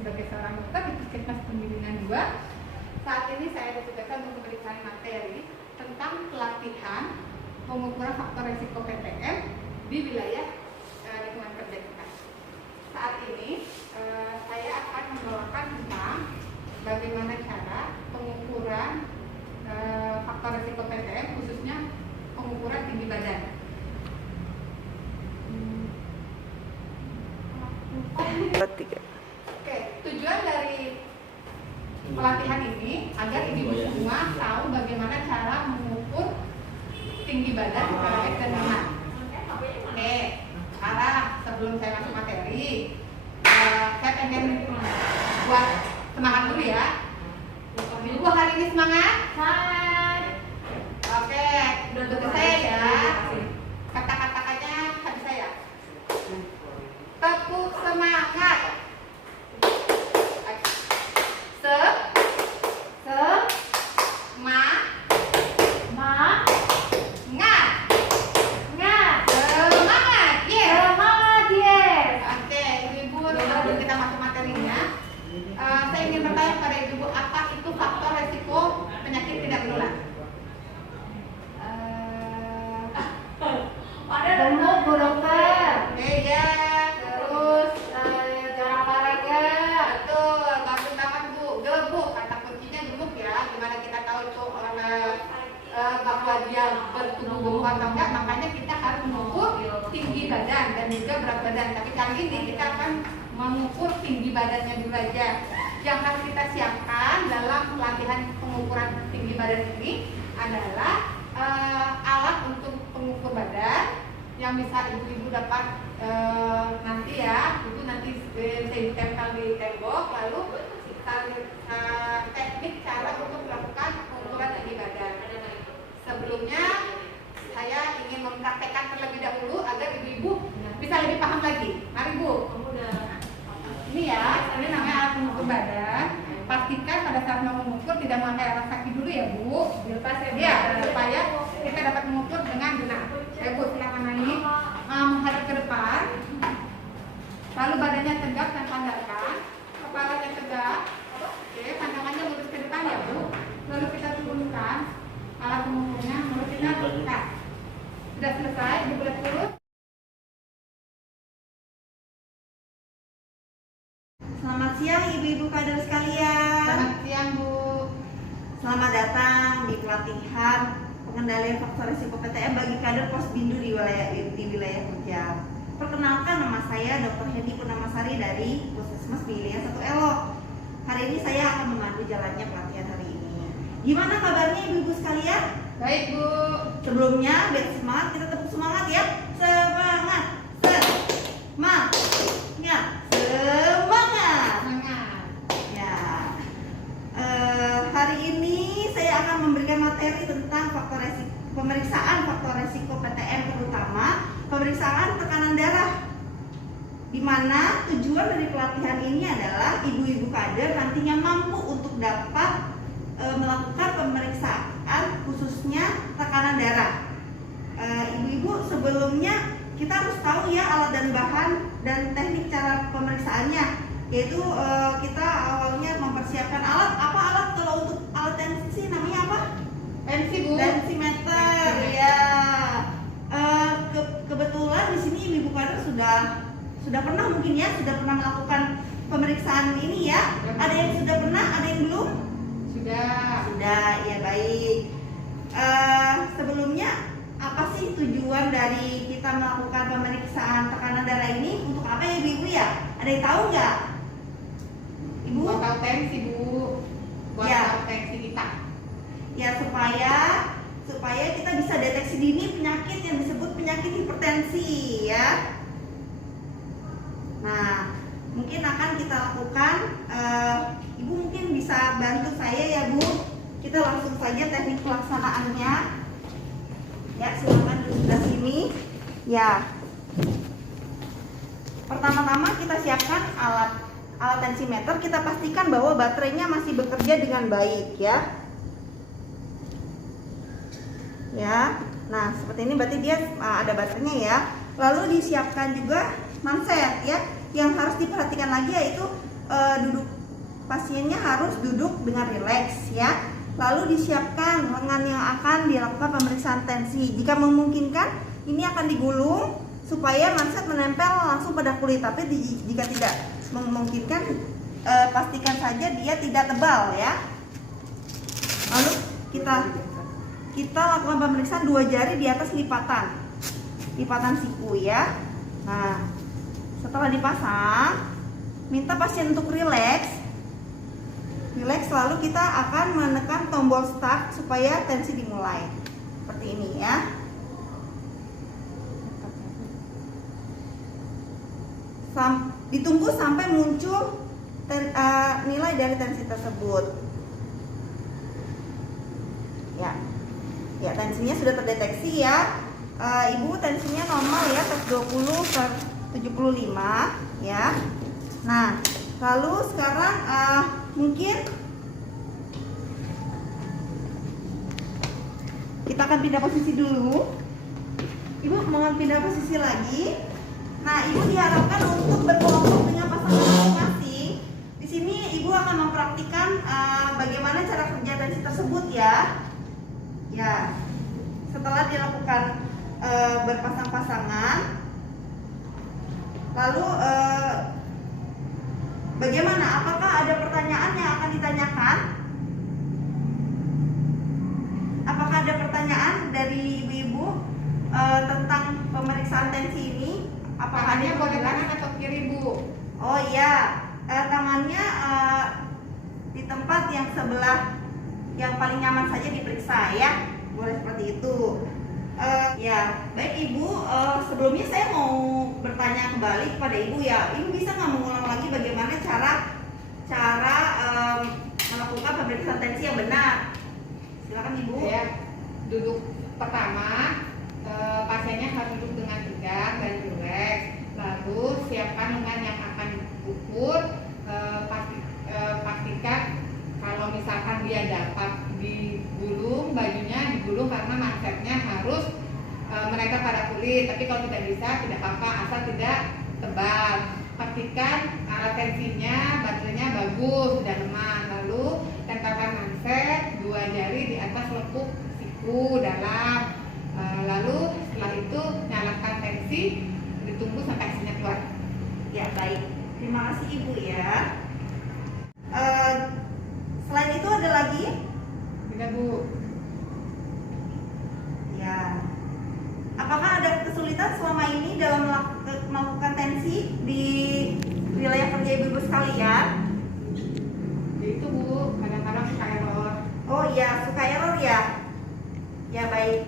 sebagai seorang dokter di Puskesmas Pembimbingan 2. Saat ini saya ditugaskan untuk memberikan materi tentang pelatihan pengukuran faktor risiko PTM di wilayah lingkungan kerja kita. Saat ini saya akan membawakan tentang bagaimana cara pengukuran faktor risiko PTM, khususnya pengukuran tinggi badan. Oke, tujuan dari pelatihan ini agar ibu semua tahu bagaimana cara mengukur tinggi badan terkait dengan. Oke, sekarang sebelum saya masuk materi, saya pengen buat semangat dulu ya. Ibu hari ini semangat? Semangat. Oke, duduk saya ya. Kata-katanya habis saya. Tepuk semangat. Saya ingin bertanya pada ibu, apa itu faktor resiko penyakit tidak menular? Gemuk, Bu Dokter. Ya. Terus Jarang olahraga. betul, bagus banget Bu. Gemuk, kata kuncinya gemuk ya. Gimana kita tahu itu bahwa dia bertubuh gemuk atau enggak? Makanya kita harus mengukur tinggi badan dan juga berat badan. Tapi kali ini kita akan mengukur tinggi badannya dulu aja. Yang harus kita siapkan dalam pelatihan pengukuran tinggi badan ini adalah alat untuk pengukur badan yang bisa ibu-ibu dapat nanti ya, itu nanti bisa ditempel di tembok. Lalu teknik cara untuk melakukan pengukuran tinggi badan. Sebelumnya saya ingin mempraktekkan terlebih dahulu agar ibu-ibu bisa lebih paham lagi. Mari Bu. Ini ya, ini namanya alat pengukur badan. Pastikan pada saat mau mengukur tidak memakai alat kaki dulu ya Bu. Dilepas ya, supaya kita dapat mengukur dengan benar. Bu, silakan naik, menghadap ke depan. Lalu badannya tegak dan sandarkan, kepalanya tegak. Oke, pandangannya lurus ke depan ya Bu. Lalu kita turunkan alat pengukurnya, lalu kita tekan. Sudah selesai, Ibu boleh turun. Selamat siang ibu-ibu kader sekalian. Selamat siang Bu. Selamat datang di pelatihan pengendalian faktor risiko PTM bagi kader Posbindu di wilayah kerja. Perkenalkan, nama saya Dr. Hedi Purnamasari dari Puskesmas Pilihan 1 Elok. Hari ini saya akan memandu jalannya pelatihan hari ini. Gimana kabarnya ibu-ibu sekalian? Baik Bu. Sebelumnya biar semangat, kita tepuk semangat ya. Semangat. Semangat. Hari ini saya akan memberikan materi tentang pemeriksaan faktor resiko PTM, terutama pemeriksaan tekanan darah, di mana tujuan dari pelatihan ini adalah ibu-ibu kader nantinya mampu untuk dapat melakukan pemeriksaan khususnya tekanan darah. Ibu-ibu, sebelumnya kita harus tahu ya alat dan bahan dan teknik cara pemeriksaannya, yaitu kita awalnya mempersiapkan alat. Apa alat? Kalau untuk alat tensi namanya apa? Tensi Bu. Tensimeter ya. Kebetulan di sini ibu kader sudah pernah mungkin ya, sudah pernah melakukan pemeriksaan ini ya. Ada yang sudah pernah, ada yang belum? Sudah ya, baik. Sebelumnya apa sih tujuan dari kita melakukan pemeriksaan tekanan darah ini? Untuk apa ya ibu-ibu ya? Ada yang tahu nggak? Ibu? Buat tahu tensi Bu. Buat Ya. tahu tensi kita. Ya, supaya kita bisa deteksi dini penyakit yang disebut penyakit hipertensi ya. Nah, mungkin akan kita lakukan. Ibu mungkin bisa bantu saya ya Bu. Kita langsung saja teknik pelaksanaannya. Ya, silakan di sebelah sini. Ya. Pertama-tama kita siapkan alat tensimeter. Kita pastikan bahwa baterainya masih bekerja dengan baik ya. Ya. Nah, seperti ini berarti dia ada baterainya ya. Lalu disiapkan juga manset ya. Yang harus diperhatikan lagi yaitu duduk pasiennya harus duduk dengan rileks ya. Lalu disiapkan lengan yang akan dilakukan pemeriksaan tensi. Jika memungkinkan, ini akan digulung supaya manset menempel langsung pada kulit. Tapi jika tidak memungkinkan, pastikan saja dia tidak tebal ya. Lalu kita lakukan pemeriksaan 2 jari di atas lipatan siku ya. Nah, setelah dipasang, minta pasien untuk rileks, lalu kita akan menekan tombol start supaya tensi dimulai seperti ini ya. Ditunggu sampai muncul nilai dari tensi tersebut ya, tensinya sudah terdeteksi ya. Ibu tensinya normal ya, 120/75 ya. Nah, lalu sekarang mungkin kita akan pindah posisi dulu. Ibu mau pindah posisi lagi. Nah, ibu diharapkan untuk berkelompok dengan pasangan masing-masing. Di sini ibu akan mempraktikkan bagaimana cara kerja tensi tersebut ya. Ya, setelah dilakukan berpasang-pasangan, lalu bagaimana? Apakah ada pertanyaan yang akan ditanyakan? Apakah ada pertanyaan dari ibu-ibu tentang pemeriksaan tensi ini? Apakah Tangannya boleh kanan atau kiri, Bu? Oh iya, tangannya di tempat yang sebelah yang paling nyaman saja diperiksa ya. Boleh seperti itu. Ya, baik Ibu, sebelumnya saya mau bertanya kembali kepada Ibu ya. Ibu bisa nggak mengulang lagi bagaimana cara melakukan pemeriksaan tensi yang benar? Silakan Ibu. Ya, duduk pertama, pasiennya harus duduk dengan tegak dan rileks. Lalu siapkan lengan yang akan diukur. Pastikan kalau misalkan dia dapat digulung, bajunya digulung karena mansetnya harus menempel pada kulit. Tapi kalau tidak bisa, tidak apa-apa, asal tidak tebal. Pastikan alat tensinya, baterainya bagus dan aman. Lalu tempelkan manset 2 jari di atas lekuk siku dalam. Lalu setelah itu nyalakan tensi, ditunggu sampai hasilnya keluar. Ya baik, terima kasih Ibu ya. Selain itu ada lagi? Tidak, Bu. Ya. Apakah ada kesulitan selama ini dalam melakukan tensi di wilayah kerja ibu-ibu sekalian? Ya itu, Bu, kadang-kadang suka error. Oh iya, suka error ya. Ya baik.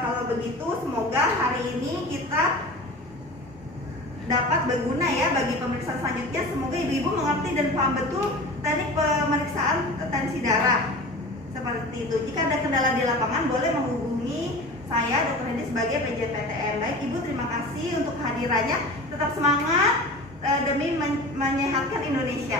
Kalau begitu semoga hari ini kita dapat berguna ya bagi pemeriksaan selanjutnya. Semoga ibu-ibu mengerti dan paham betul teknik pemeriksaan tensi darah seperti itu. Jika ada kendala di lapangan boleh menghubungi saya Dr. Hendy sebagai PJ PTM. Baik Ibu, terima kasih untuk kehadirannya. Tetap semangat demi menyehatkan Indonesia.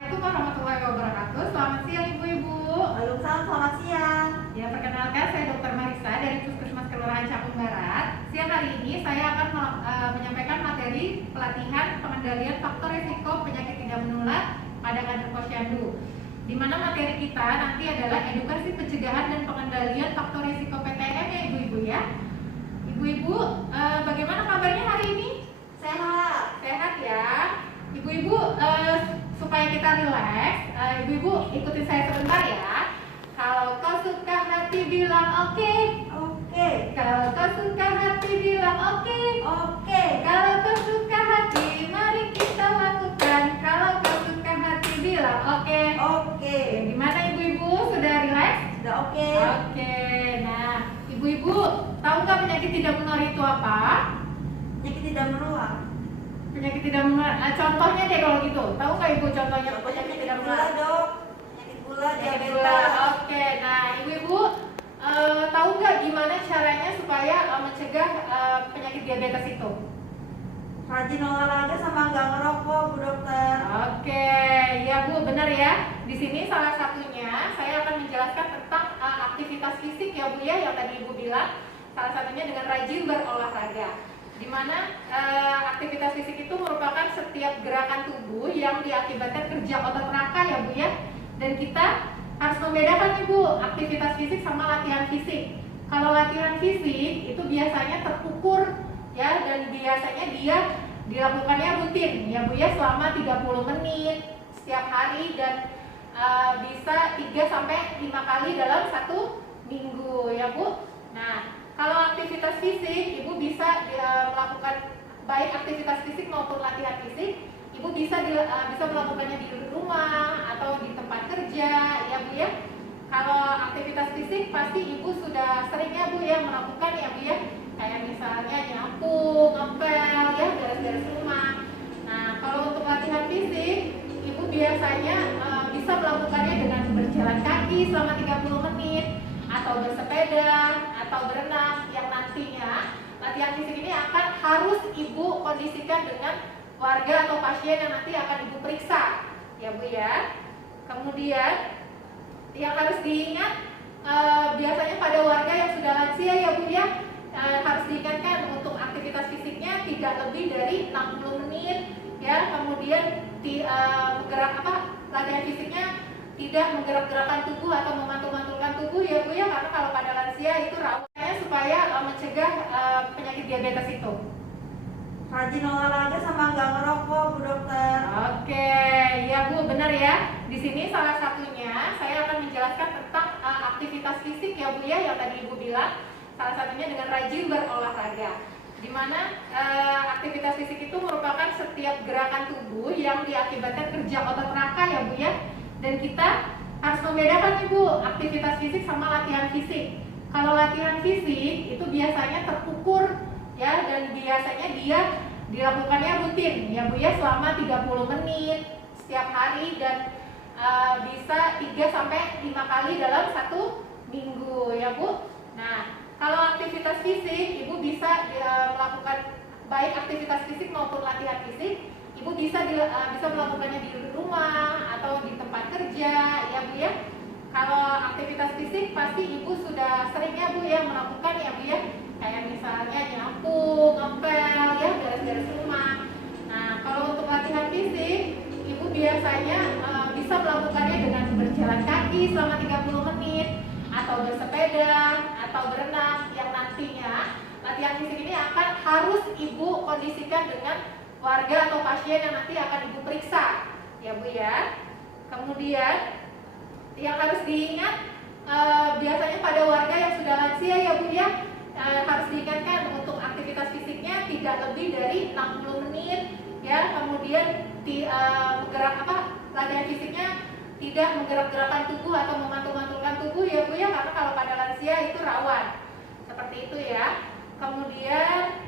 Assalamualaikum warahmatullahi wabarakatuh. Selamat siang Ibu-ibu. Waalaikumsalam, selamat siang. Ya, perkenalkan saya Dr. Marisa dari Puskesmas Kelurahan Cakung Barat. Siang hari ini saya akan menyampaikan materi pelatihan pengendalian faktor risiko penyakit tidak menular pada kader posyandu. Di mana materi kita nanti adalah edukasi pencegahan dan pengendalian faktor risiko PTM ya Ibu-ibu ya. Ibu-ibu, bagaimana kabarnya hari ini? Sehat. Sehat ya. Ibu-ibu, supaya kita rileks, ibu-ibu ikuti saya sebentar ya. Kalau kau suka hati bilang oke. Oke. Kalau kau suka hati bilang oke. Oke. Kalau kau suka hati mari kita lakukan. Kalau kau suka hati bilang oke. Oke. Gimana ibu-ibu, sudah rileks? Sudah oke. Oke. Nah, ibu-ibu tahu nggak penyakit tidak menular itu apa? Penyakit tidak menular. Penyakit tidak menular. Contohnya deh kalau gitu. Tahu nggak ibu contohnya penyakit tidak gula menular? Dok. Penyakit gula, Penyakit diabetes. gula. Oke. Nah, ibu-ibu tahu nggak gimana caranya supaya mencegah penyakit diabetes itu? Rajin olahraga sama nggak ngerokok, Bu Dokter. Oke, ya Bu, benar ya. Di sini salah satunya saya akan menjelaskan tentang aktivitas fisik ya Bu ya, yang tadi Ibu bilang. salah satunya dengan rajin berolahraga, di mana aktivitas fisik itu merupakan setiap gerakan tubuh yang diakibatkan kerja otot rangka ya Bu ya. Dan kita harus membedakan nih Bu, aktivitas fisik sama latihan fisik. Kalau latihan fisik itu biasanya terukur ya, dan biasanya dia dilakukannya rutin ya Bu ya, selama 30 menit setiap hari, dan bisa 3-5 kali dalam 1 minggu ya Bu. Nah, kalau aktivitas fisik, Ibu bisa melakukan baik aktivitas fisik maupun latihan fisik. Ibu bisa melakukannya di rumah atau di tempat kerja, ya Bu ya. Kalau aktivitas fisik pasti Ibu sudah sering ya Bu ya melakukan ya Bu ya. Kayak misalnya nyapu, ngepel, ya beres-beres rumah. Nah, kalau untuk latihan fisik, Ibu biasanya bisa melakukannya dengan berjalan kaki selama 30 menit. Atau bersepeda, atau berenang, yang nantinya latihan fisik ini harus Ibu kondisikan dengan warga atau pasien yang nanti akan Ibu periksa ya Bu ya. Kemudian yang harus diingat, biasanya pada warga yang sudah lansia ya Bu ya, harus diingatkan untuk aktivitas fisiknya tidak lebih dari 60 menit ya. Kemudian latihan fisiknya tidak menggerak-gerakkan tubuh atau memantul-mantulkan tubuh ya Bu ya, karena kalau pada lansia itu rawan supaya mencegah penyakit diabetes itu. Rajin olahraga sama nggak ngerokok Bu Dokter. Oke, ya Bu, benar ya. Di sini salah satunya saya akan menjelaskan tentang aktivitas fisik ya Bu ya, yang tadi Ibu bilang. Salah satunya dengan rajin berolahraga, di mana aktivitas fisik itu merupakan setiap gerakan tubuh yang diakibatkan kerja otot rangka ya Bu ya. Dan kita harus membedakan nih Bu, aktivitas fisik sama latihan fisik. Kalau latihan fisik itu biasanya terukur ya, dan biasanya dia dilakukannya rutin ya Bu ya, selama 30 menit setiap hari, dan bisa 3-5 kali dalam 1 minggu ya Bu. Nah, kalau aktivitas fisik, Ibu bisa melakukan baik aktivitas fisik maupun latihan fisik. Ibu bisa melakukannya di rumah atau di tempat kerja ya Bu ya. Kalau aktivitas fisik pasti Ibu sudah sering ya Bu ya melakukan ya Bu ya. Kayak misalnya nyapu, ngepel, ya beres-beres rumah. Nah, kalau untuk latihan fisik, Ibu biasanya bisa melakukannya dengan berjalan kaki selama 30 menit, atau bersepeda, atau berenang, yang nantinya latihan fisik ini harus Ibu kondisikan dengan warga atau pasien yang nanti akan Ibu periksa ya Bu ya. Kemudian yang harus diingat, biasanya pada warga yang sudah lansia ya Bu ya, harus diingatkan untuk aktivitas fisiknya tidak lebih dari 60 menit ya. Kemudian latihan fisiknya tidak menggerak-gerakkan tubuh atau memantul-mantulkan tubuh ya Bu ya, karena kalau pada lansia itu rawan seperti itu ya. Kemudian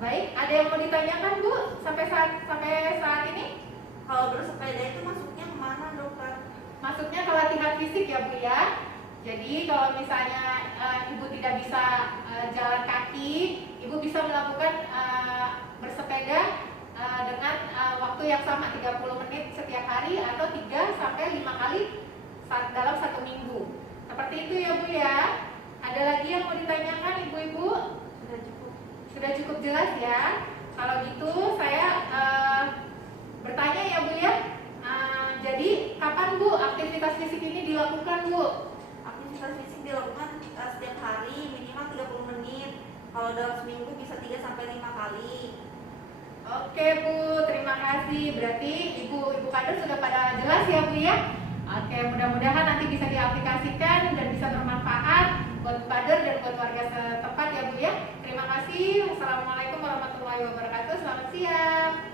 baik, ada yang mau ditanyakan Bu sampai saat ini? Kalau bersepeda itu masuknya kemana Dokter? Masuknya ke latihan fisik ya Bu ya. Jadi kalau misalnya Ibu tidak bisa jalan kaki, Ibu bisa melakukan bersepeda dengan waktu yang sama 30 menit setiap hari, atau 3-5 kali dalam 1 minggu. Seperti itu ya Bu ya. Ada lagi yang mau ditanyakan Ibu-ibu? Sudah cukup jelas ya. Kalau gitu saya bertanya ya Bu ya. Jadi kapan Bu aktivitas fisik ini dilakukan Bu? Aktivitas fisik dilakukan setiap hari minimal 30 menit. Kalau dalam seminggu bisa 3-5 kali. Oke Bu, terima kasih. Berarti ibu kader sudah pada jelas ya Bu ya. Oke, mudah-mudahan nanti bisa diaplikasikan dan bisa bermanfaat buat kader dan buat warga setempat ya Bu ya. Terima kasih. Wassalamualaikum warahmatullahi wabarakatuh. Selamat siang.